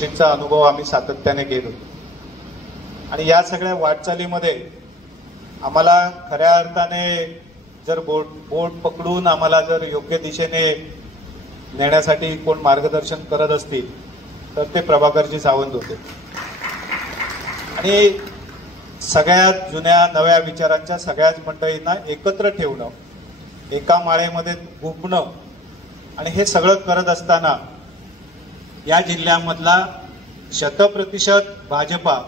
गोष्टींचा अनुभव आम्ही सातत्याने घेतो आणि या सगळ्या वाटचालीमध्ये आम्हाला खऱ्या अर्थाने जर बोट पकडून आम्हाला जर योग्य दिशेने नेण्यासाठी कोण मार्गदर्शन करत असतील तर ते प्रभाकरजी सावंत होते आणि सगळ्यात जुन्या नव्या विचारांच्या सगळ्याच मंडळींना एकत्र ठेवणं, एका माळेमध्ये गुंफणं आणि हे सगळं करत असताना या जिल्ह्यामधला 100% भाजपा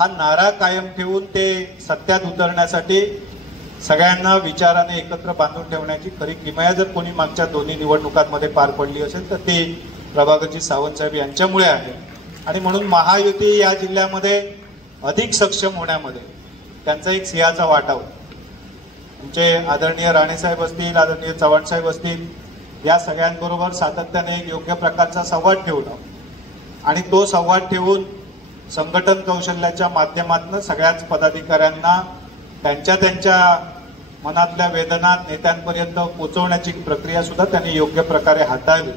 हा नारा कायम ठेवून ते सत्यात उतरण्यासाठी सगळ्यांना विचाराने एकत्र बांधून ठेवण्याची खरी किमया जर कोणी मागच्या दोन्ही निवडणुकांमध्ये पार पडली असेल तर ते प्रभाकरजी सावंत साहेब यांच्यामुळे आहे आणि म्हणून महायुती या जिल्ह्यामध्ये अधिक सक्षम होण्यामध्ये त्यांचा एक सिंहाचा वाटा होता। आमचे आदरणीय राणेसाहेब असतील, आदरणीय चव्हाण साहेब असतील, या सगळ्यांबरोबर सातत्याने एक योग्य प्रकारचा संवाद ठेवणं आणि तो संवाद ठेवून संघटन कौशल्याच्या माध्यमातून सगळ्याच पदाधिकाऱ्यांना त्यांच्या मनातल्या वेदना नेत्यांपर्यंत पोहोचवण्याची प्रक्रिया सुद्धा त्यांनी योग्य प्रकारे हाताळली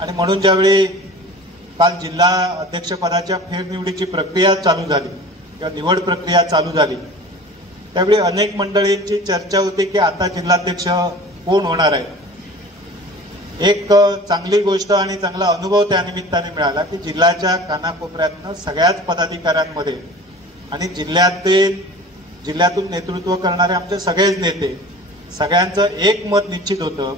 आणि म्हणून ज्यावेळी काल जिल्हा अध्यक्षपदाच्या फेरनिवडीची प्रक्रिया चालू झाली किंवा निवड प्रक्रिया चालू झाली त्यावेळी अनेक मंडळींची चर्चा होती की आता जिल्हाध्यक्ष कोण होणार आहे। एक चांगली गोष्ट आणि चांगला अनुभव त्या निमित्ताने मिळाला की जिल्ह्याच्या कानाकोपऱ्यातनं सगळ्याच पदाधिकाऱ्यांमध्ये आणि जिल्ह्यातून नेतृत्व करणारे आमचे सगळेच नेते सगळ्यांचं एक मत निश्चित होतं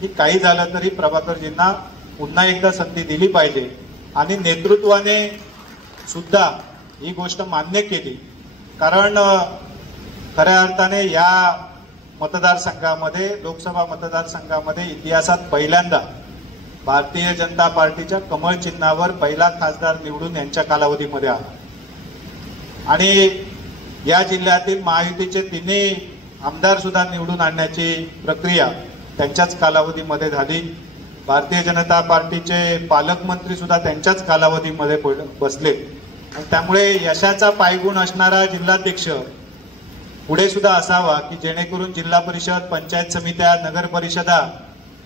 की काही झालं तरी प्रभाकरजींना पुन्हा एकदा संधी दिली पाहिजे आणि नेतृत्वाने सुद्धा ही गोष्ट मान्य केली कारण खऱ्या अर्थाने या मतदारसंघामध्ये लोकसभा मतदारसंघामध्ये इतिहासात पहिल्यांदा भारतीय जनता पार्टीच्या कमळ चिन्हावर पहिला खासदार निवडून यांच्या कालावधीमध्ये आला आणि या जिल्ह्यातील महायुतीचे तिन्ही आमदार सुद्धा निवडून आणण्याची प्रक्रिया त्यांच्याच कालावधीमध्ये झाली। भारतीय जनता पार्टीचे पालकमंत्री सुद्धा त्यांच्याच कालावधीमध्ये बसले आणि त्यामुळे यशाचा पायगुण असणारा जिल्हाध्यक्ष पुढे सुद्धा असावा की जेणेकरून जिल्हा परिषद, पंचायत समित्या, नगर परिषदा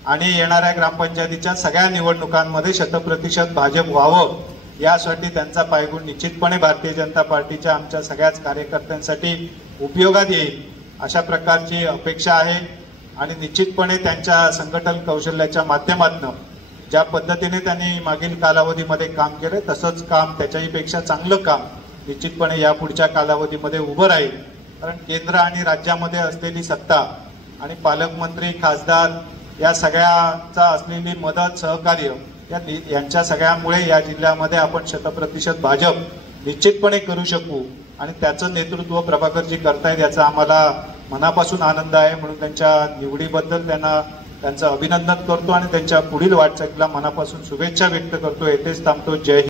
आणि येणाऱ्या ग्रामपंचायतीच्या सगळ्या निवडणुकांमध्ये 100% भाजप व्हावं यासाठी त्यांचा पायगुण निश्चितपणे भारतीय जनता पार्टीच्या आमच्या सगळ्याच कार्यकर्त्यांसाठी उपयोगात येईल अशा प्रकारची अपेक्षा आहे आणि निश्चितपणे त्यांच्या संघटन कौशल्याच्या माध्यमातून ज्या पद्धतीने त्यांनी मागील कालावधीमध्ये काम केले तसंच काम त्याच्याही पेक्षा चांगलं काम निश्चितपणे या पुढच्या कालावधीमध्ये उभं राहील कारण केंद्र आणि राज्यामध्ये असलेली सत्ता आणि पालकमंत्री, खासदार या सगळ्याचा असलेली मदत, सहकार्य यांच्या सगळ्यामुळे या जिल्ह्यामध्ये आपण 100% भाजप निश्चितपणे करू शकू आणि त्याचं नेतृत्व प्रभाकरजी करतायत याचा आम्हाला मनापासून आनंद आहे म्हणून त्यांच्या निवडीबद्दल त्यांचं अभिनंदन करतो आणि त्यांच्या पुढील वाटचालीला मनापासून शुभेच्छा व्यक्त करतो। येथेच थांबतो। जय हिंद।